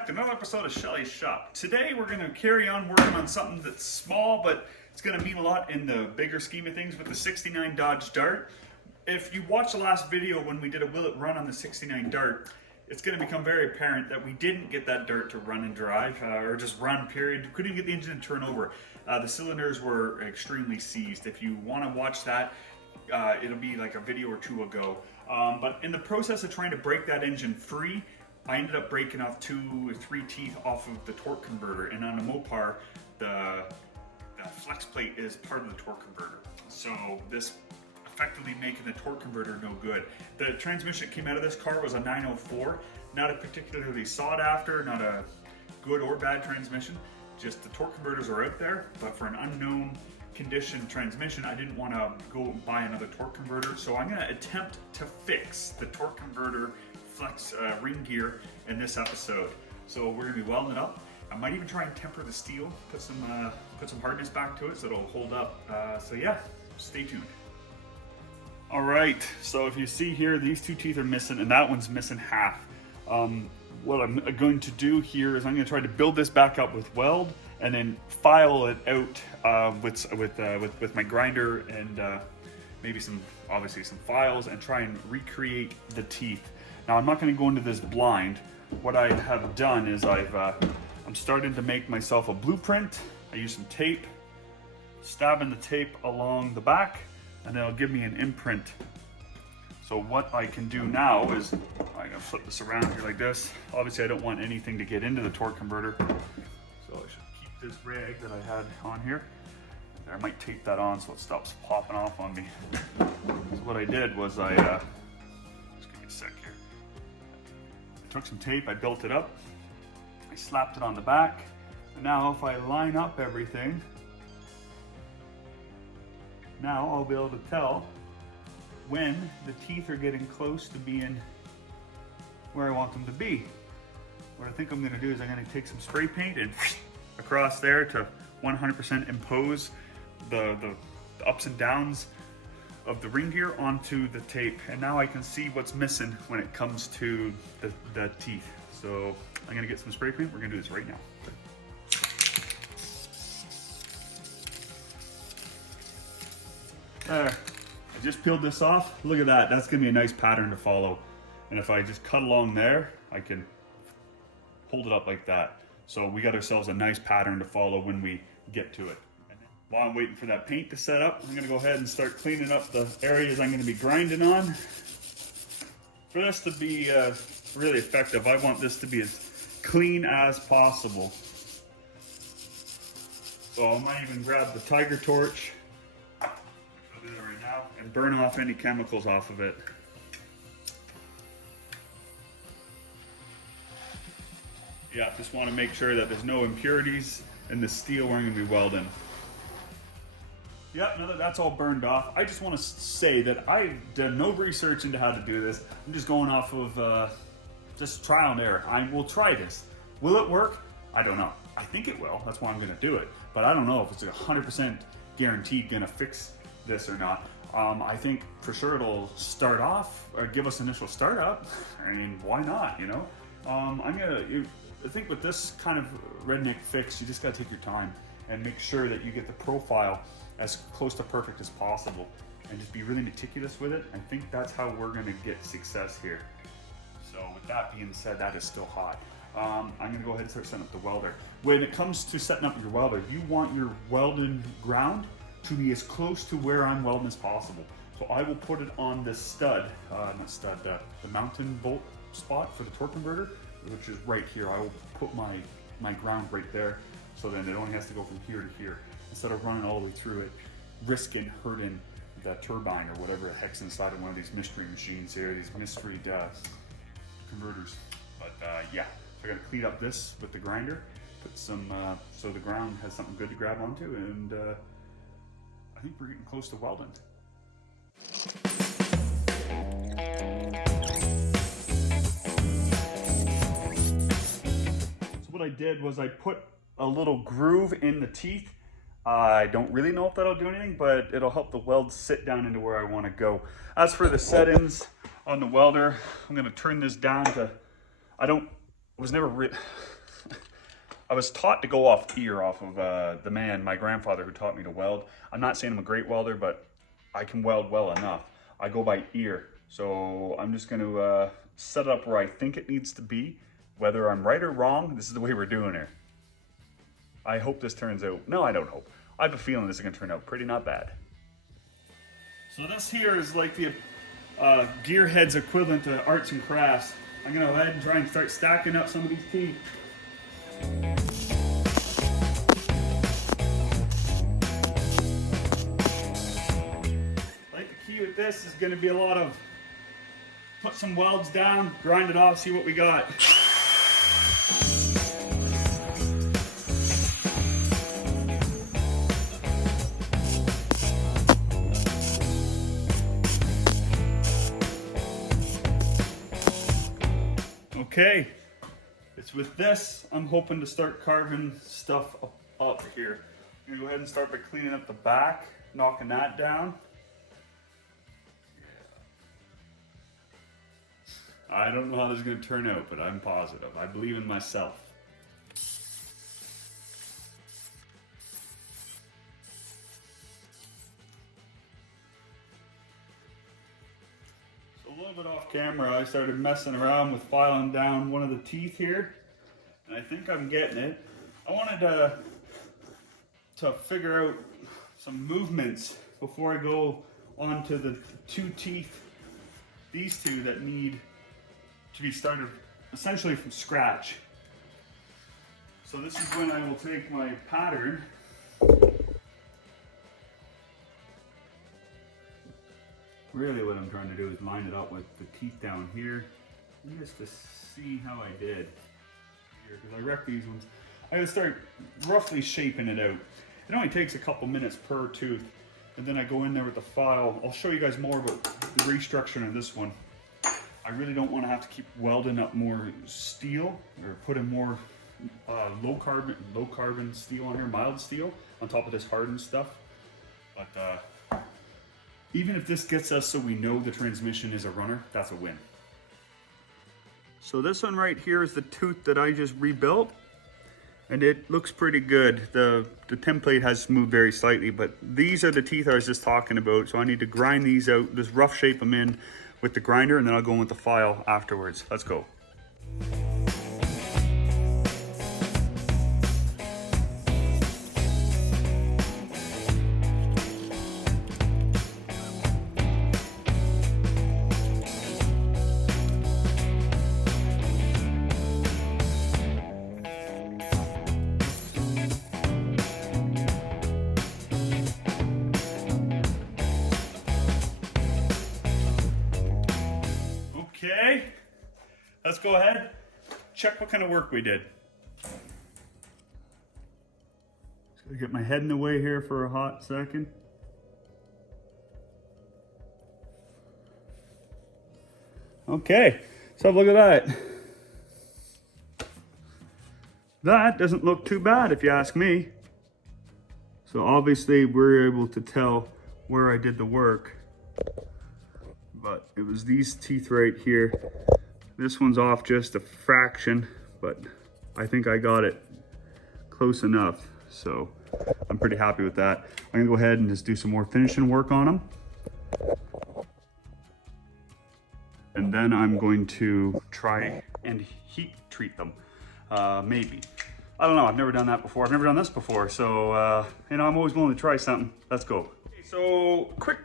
back to another episode of Schelly's Shop. Today we're going to carry on working on something that's small, but it's going to mean a lot in the bigger scheme of things with the 69 Dodge Dart. If you watched the last video when we did a will it run on the 69 Dart, it's going to become very apparent that we didn't get that Dart to run and drive, or just run, period. Couldn't get the engine to turn over. The cylinders were extremely seized. If you want to watch that, it'll be like a video or two ago. But in the process of trying to break that engine free, I ended up breaking off 2 or 3 teeth off of the torque converter, and on a Mopar, the flex plate is part of the torque converter. So this effectively making the torque converter no good. The transmission that came out of this car was a 904, not a particularly sought after, not a good or bad transmission, just the torque converters are out there, but for an unknown condition transmission, I didn't want to go buy another torque converter, so I'm going to attempt to fix the torque converter flex ring gear in this episode. So we're going to be welding it up. I might even try and temper the steel, put some hardness back to it so it'll hold up. So yeah, stay tuned. All right, so if you see here, these 2 teeth are missing and that one's missing half. What I'm going to do here is I'm going to try to build this back up with weld and then file it out with my grinder and maybe obviously some files, and try and recreate the teeth. Now I'm not going to go into this blind. What I have done is I'm starting to make myself a blueprint. I use some tape, stabbing the tape along the back, and then it'll give me an imprint. So what I can do now is I'm going to flip this around here like this. Obviously I don't want anything to get into the torque converter, so I should keep this rag that I had on here. I might tape that on so it stops popping off on me. So what I did was just give me a sec here. I took some tape, I built it up, I slapped it on the back, and now if I line up everything, now I'll be able to tell when the teeth are getting close to being where I want them to be. What I think I'm going to do is I'm going to take some spray paint and across there to 100% impose the ups and downs of the ring gear onto the tape, and now I can see what's missing when it comes to the teeth. So I'm going to get some spray paint. We're going to do this right now. There, I just peeled this off. Look at that, that's gonna be a nice pattern to follow. And if I just cut along there, I can hold it up like that. So we got ourselves a nice pattern to follow when we get to it. And while I'm waiting for that paint to set up, I'm gonna go ahead and start cleaning up the areas I'm gonna be grinding on. For this to be really effective, I want this to be as clean as possible. So I might even grab the tiger torch and burn off any chemicals off of it. Yeah, just want to make sure that there's no impurities in the steel we're going to be welding. Yeah, now that that's all burned off, I just want to say that I've done no research into how to do this. I'm just going off of just trial and error. I will try this. Will it work? I don't know. I think it will. That's why I'm going to do it. But I don't know if it's 100% guaranteed going to fix this or not. I think for sure it'll start off or give us initial startup. I mean, why not, you know? I think with this kind of redneck fix, you just gotta take your time and make sure that you get the profile as close to perfect as possible and just be really meticulous with it. I think that's how we're gonna get success here. So with that being said, that is still hot. I'm gonna go ahead and start setting up the welder. When it comes to setting up your welder, you want your welded ground to be as close to where I'm welding as possible. So I will put it on this stud, the mountain bolt spot for the torque converter, which is right here. I will put my ground right there, so then it only has to go from here to here, instead of running all the way through it, risking hurting that turbine or whatever the heck's inside of one of these mystery machines here, these mystery converters. But yeah, so I gotta clean up this with the grinder, put some, so the ground has something good to grab onto, and I think we're getting close to welding. So what I did was I put a little groove in the teeth. I don't really know if that'll do anything, but it'll help the weld sit down into where I want to go. As for the settings on the welder, I'm going to turn this down to, I don't was never I was taught to go off ear off of the man, my grandfather, who taught me to weld. I'm not saying I'm a great welder, but I can weld well enough. I go by ear. So I'm just gonna set it up where I think it needs to be. Whether I'm right or wrong, this is the way we're doing it. I hope this turns out, no, I don't hope. I have a feeling this is gonna turn out pretty not bad. So this here is like the gearhead's equivalent to arts and crafts. I'm gonna go ahead and try and start stacking up some of these teeth. Like the key with this is gonna be a lot of put some welds down, grind it off, see what we got. Okay, it's with this, I'm hoping to start carving stuff up here. I'm gonna go ahead and start by cleaning up the back, knocking that down. I don't know how this is gonna turn out, but I'm positive. I believe in myself. A little bit off camera, I started messing around with filing down one of the teeth here, and I think I'm getting it. I wanted to figure out some movements before I go on to the two teeth, these two that need to be started essentially from scratch. So this is when I will take my pattern really what I'm trying to do is line it up with the teeth down here, just to see how I did here, because I wrecked these ones. I gotta start roughly shaping it out. It only takes a couple minutes per tooth, and then I go in there with the file. I'll show you guys more about the restructuring of this one. I really don't want to have to keep welding up more steel or putting more low carbon steel on here, mild steel on top of this hardened stuff. But even if this gets us so we know the transmission is a runner, that's a win. So this one right here is the tooth that I just rebuilt, and it looks pretty good. The template has moved very slightly, but these are the teeth I was just talking about. So I need to grind these out, just rough shape them in with the grinder, and then I'll go in with the file afterwards. Let's go. Okay, let's go ahead, check what kind of work we did. Just gotta get my head in the way here for a hot second. Okay, so look at that. That doesn't look too bad if you ask me. So obviously we're able to tell where I did the work. But it was these teeth right here. This one's off just a fraction, but I think I got it close enough. So I'm pretty happy with that. I'm gonna go ahead and just do some more finishing work on them. And then I'm going to try and heat treat them, maybe. I don't know, I've never done that before. I've never done this before. So, you know, I'm always willing to try something. Let's go. Okay, so quick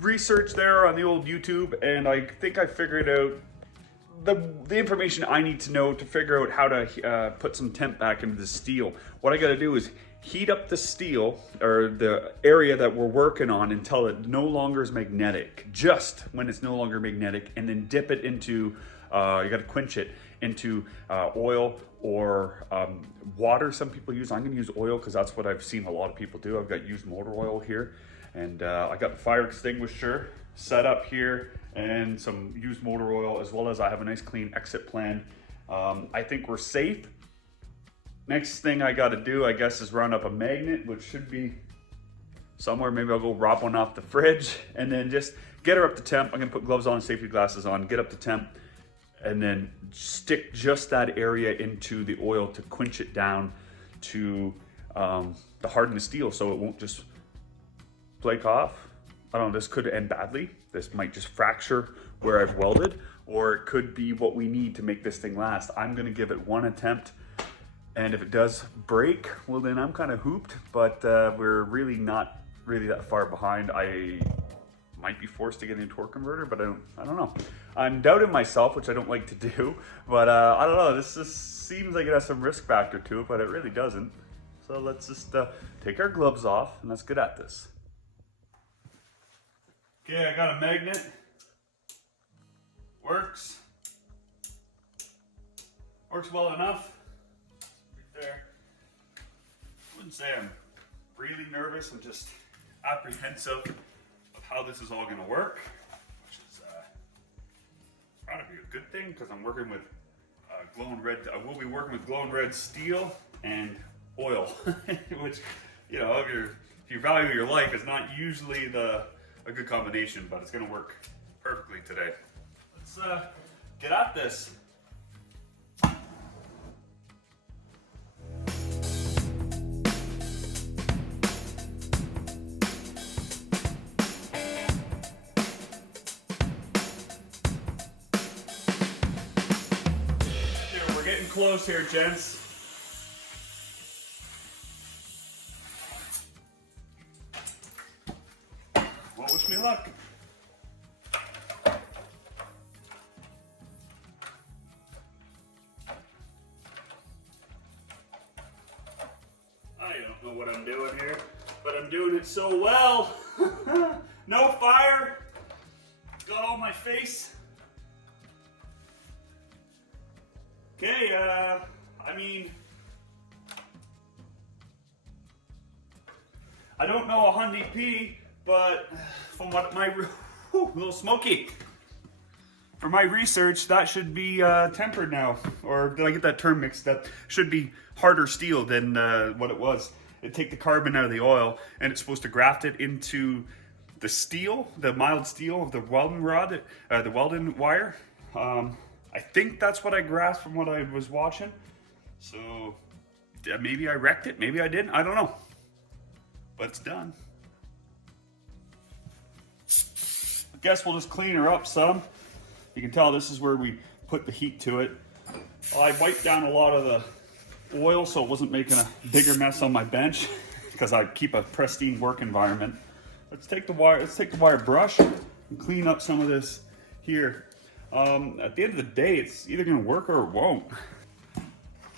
research there on the old YouTube, and I think I figured out the information I need to know to figure out how to put some temp back into the steel. What I got to do is heat up the steel, or the area that we're working on, until it no longer is magnetic, just when it's no longer magnetic, and then dip it into, you got to quench it into oil or water. Some people use, I'm going to use oil because that's what I've seen a lot of people do. I've got used motor oil here. And I got the fire extinguisher set up here and some used motor oil, as well as I have a nice clean exit plan. I think we're safe. Next thing I got to do, I guess, is round up a magnet, which should be somewhere. Maybe I'll go rob one off the fridge and then just get her up to temp. I'm going to put gloves on and safety glasses on, get up to temp, and then stick just that area into the oil to quench it down to the hardened steel so it won't just flake off. I don't know, this could end badly. This might just fracture where I've welded, or it could be what we need to make this thing last. I'm gonna give it one attempt, and if it does break, well then I'm kind of hooped, but we're really not that far behind. I might be forced to get a new torque converter, but I don't know. I'm doubting myself, which I don't like to do, but I don't know, this just seems like it has some risk factor to it, but it really doesn't. So let's just take our gloves off and let's get at this. Okay, I got a magnet. Works well enough. Right there. I wouldn't say I'm really nervous. I'm just apprehensive of how this is all going to work, which is trying to be a good thing because I'm working with glowing red. I will be working with glowing red steel and oil, which, you know, if you value your life, is not usually a good combination, but it's going to work perfectly today. Let's get at this. We're getting close here, gents. Well, wish me luck. I don't know what I'm doing here, but I'm doing it so well. No fire. Got all my face. Okay, I mean, I don't know a Hyundai P, but from what my, a little smoky. For my research, that should be tempered now. Or did I get that term mixed up? Should be harder steel than what it was. It'd take the carbon out of the oil, and it's supposed to graft it into the steel, the mild steel of the welding rod, the welding wire. I think that's what I grasped from what I was watching. So maybe I wrecked it, maybe I didn't, I don't know. But it's done. I guess we'll just clean her up some. You can tell this is where we put the heat to it. I wiped down a lot of the oil so it wasn't making a bigger mess on my bench because I keep a pristine work environment. Let's take the wire brush and clean up some of this here. At the end of the day, it's either gonna work or it won't.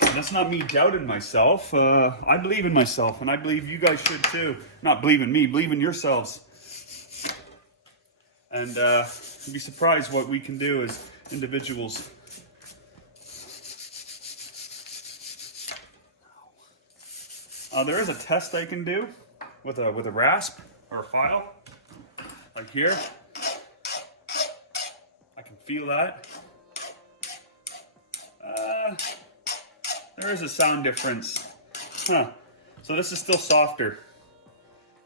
And that's not me doubting myself. I believe in myself, and I believe you guys should too. Not believe in me, believe in yourselves. And you'd be surprised what we can do as individuals. There is a test I can do with a rasp or a file, like here. I can feel that. There is a sound difference. Huh. So this is still softer.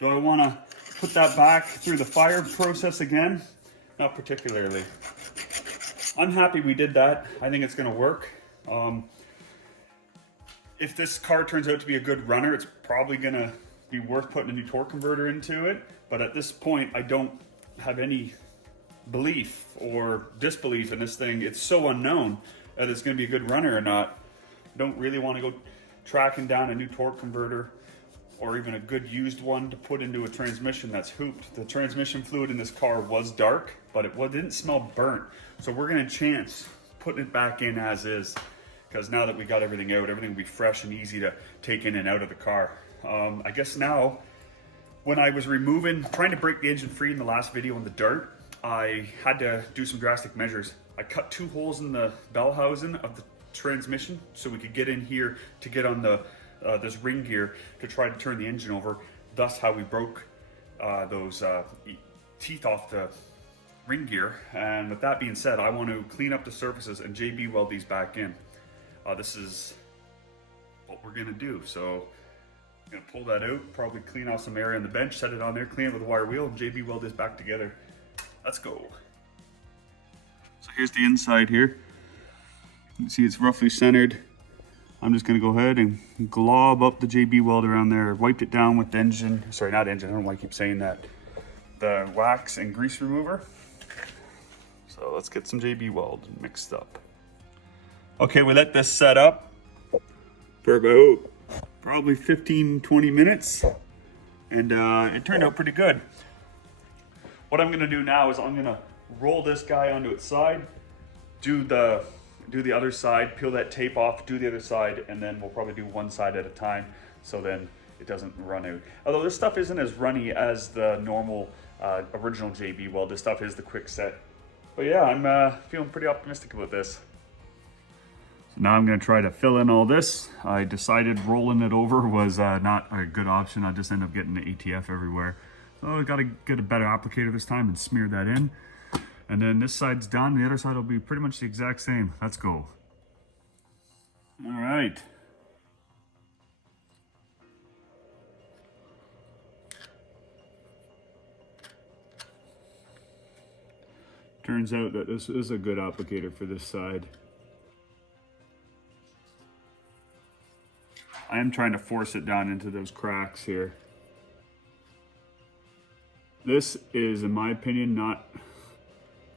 Do I want to put that back through the fire process again? Not particularly. I'm happy we did that. I think it's going to work. If this car turns out to be a good runner, it's probably going to be worth putting a new torque converter into it. But at this point, I don't have any belief or disbelief in this thing. It's so unknown that it's going to be a good runner or not. I don't really want to go tracking down a new torque converter or even a good used one to put into a transmission that's hooped. The transmission fluid in this car was dark, but it didn't smell burnt. So we're going to chance putting it back in as is, because now that we got everything out, everything will be fresh and easy to take in and out of the car. I guess now, when I was trying to break the engine free in the last video in the dirt, I had to do some drastic measures. I cut 2 holes in the bell housing of the transmission so we could get in here to get on the this ring gear to try to turn the engine over. Thus how we broke those teeth off the ring gear. And with that being said, I want to clean up the surfaces and JB weld these back in. This is what we're gonna do. So I'm gonna pull that out, probably clean off some area on the bench, set it on there, clean it with a wire wheel, and JB weld this back together. Let's go. So here's the inside here. You can see it's roughly centered. I'm just gonna go ahead and glob up the JB weld around there. Wiped it down with the engine, sorry, not engine, I don't know why I keep saying that. The wax and grease remover. So let's get some JB weld mixed up. Okay, we let this set up for about probably 15-20 minutes, and it turned out pretty good. What I'm gonna do now is I'm gonna roll this guy onto its side, do the other side, peel that tape off, do the other side, and then we'll probably do one side at a time, so then it doesn't run out. Although this stuff isn't as runny as the normal original JB weld, this stuff is the quick set. But yeah, I'm feeling pretty optimistic about this. So now I'm gonna try to fill in all this. I decided rolling it over was not a good option. I just end up getting the ATF everywhere. So I gotta get a better applicator this time and smear that in. And then this side's done, the other side will be pretty much the exact same. Let's go. All right. Turns out that this is a good applicator for this side. I am trying to force it down into those cracks here. This is, in my opinion, not,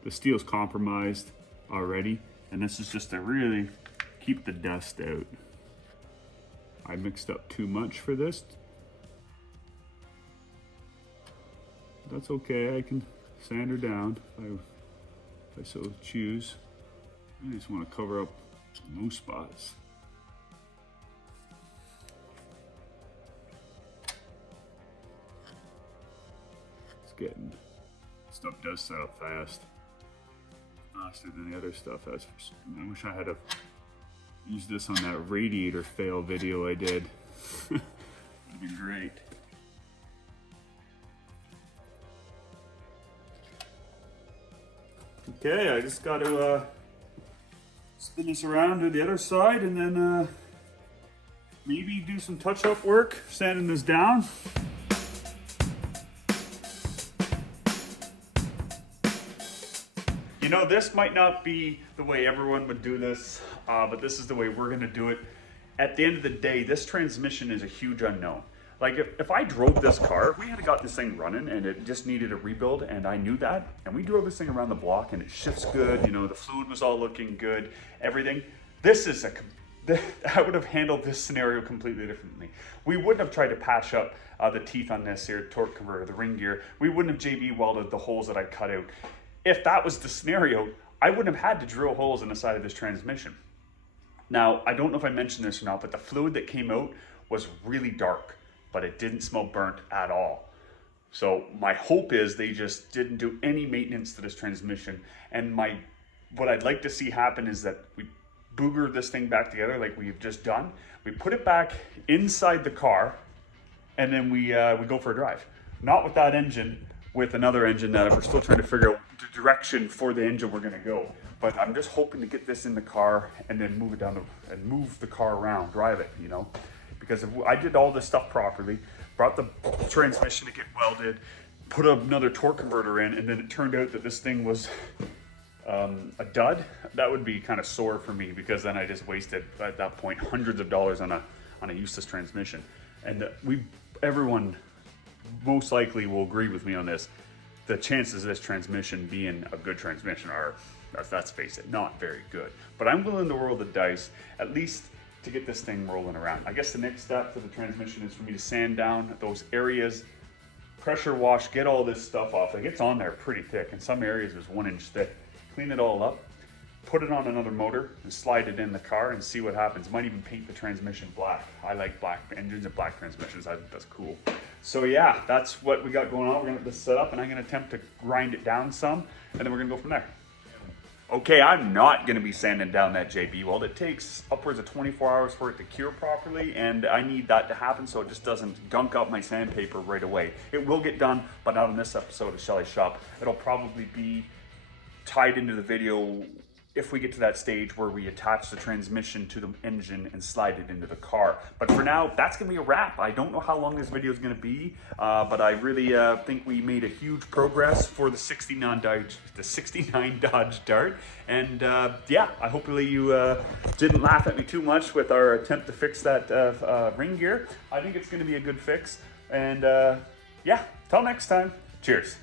the steel's compromised already, and this is just to really keep the dust out. I mixed up too much for this. That's okay, I can sand her down if I so choose. I just want to cover up those spots. It's getting, stuff does set up fast. Faster than the other stuff. I wish I had used this on that radiator fail video I did. That'd be great. Okay, I just got to spin this around to the other side, and then maybe do some touch-up work, sanding this down. You know, this might not be the way everyone would do this, but this is the way we're gonna do it. At the end of the day, this transmission is a huge unknown. Like if I drove this car, we had got this thing running and it just needed a rebuild, and I knew that, and we drove this thing around the block and it shifts good, you know, the fluid was all looking good, everything. This is I would have handled this scenario completely differently. We wouldn't have tried to patch up the teeth on this here torque converter, the ring gear. We wouldn't have JB welded the holes that I cut out. If that was the scenario, I wouldn't have had to drill holes in the side of this transmission. Now, I don't know if I mentioned this or not, but the fluid that came out was really dark, but it didn't smell burnt at all. So my hope is they just didn't do any maintenance to this transmission. And what I'd like to see happen is that we booger this thing back together like we've just done. We put it back inside the car, and then we go for a drive. Not with that engine, with another engine that we're still trying to figure out the direction for the engine we're gonna go. But I'm just hoping to get this in the car and then move it down and move the car around, drive it, you know? Because if I did all this stuff properly, brought the transmission to get welded, put another torque converter in, and then it turned out that this thing was a dud, that would be kind of sore for me, because then I just wasted, at that point, hundreds of dollars on a useless transmission. And everyone most likely will agree with me on this. The chances of this transmission being a good transmission are, let's face it, not very good. But I'm willing to roll the dice, at least to get this thing rolling around. I guess the next step for the transmission is for me to sand down those areas, pressure wash, get all this stuff off. Like, it's on there pretty thick. In some areas it's 1 inch thick. Clean it all up, put it on another motor and slide it in the car and see what happens. Might even paint the transmission black. I like black engines and black transmissions. I think that's cool. So yeah, that's what we got going on. We're gonna get this set up, and I'm gonna attempt to grind it down some, and then we're gonna go from there. Okay, I'm not gonna be sanding down that JB weld. It takes upwards of 24 hours for it to cure properly, and I need that to happen so it just doesn't gunk up my sandpaper right away. It will get done, but not in this episode of Schelly Shop. It'll probably be tied into the video if we get to that stage where we attach the transmission to the engine and slide it into the car. But for now, that's gonna be a wrap. I don't know how long this video is gonna be, but I really think we made a huge progress for the 69 Dodge Dart. And yeah, I hopefully you didn't laugh at me too much with our attempt to fix that ring gear. I think it's gonna be a good fix. And yeah, till next time, cheers.